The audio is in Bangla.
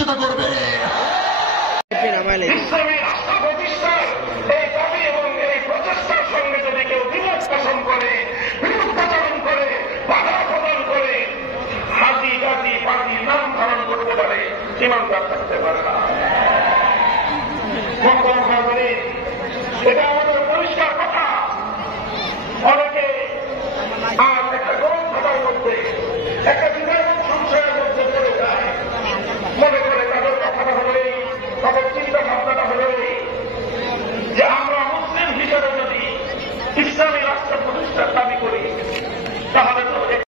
প্রতিষ্ঠিত করবে। ইসলামী রাষ্ট্র প্রতিষ্ঠার এই দাবি এবং এই প্রচেষ্টার সঙ্গে যদি কেউ বিরোধ পোষণ করে, বিরুদ্ধাচরণ করে, বাধা প্রদান করে, হাতি জাতি পাতি নাম ধারণ করতে পারে, ইমানদার থাকতে পারে না। এটা আমাদের পরিষ্কার কথা। অনেকে আর একটা গরম খাতার মধ্যে, একটা বিধায়ক সংশয়ের মধ্যে পড়ে যায়, মনে করে তাদের কথাটা হলেই, তাদের চিন্তা ভাবনাটা হলেই যে আমরা মুসলিম হিসেবে যদি ইসলামী রাষ্ট্র প্রতিষ্ঠার দাবি করি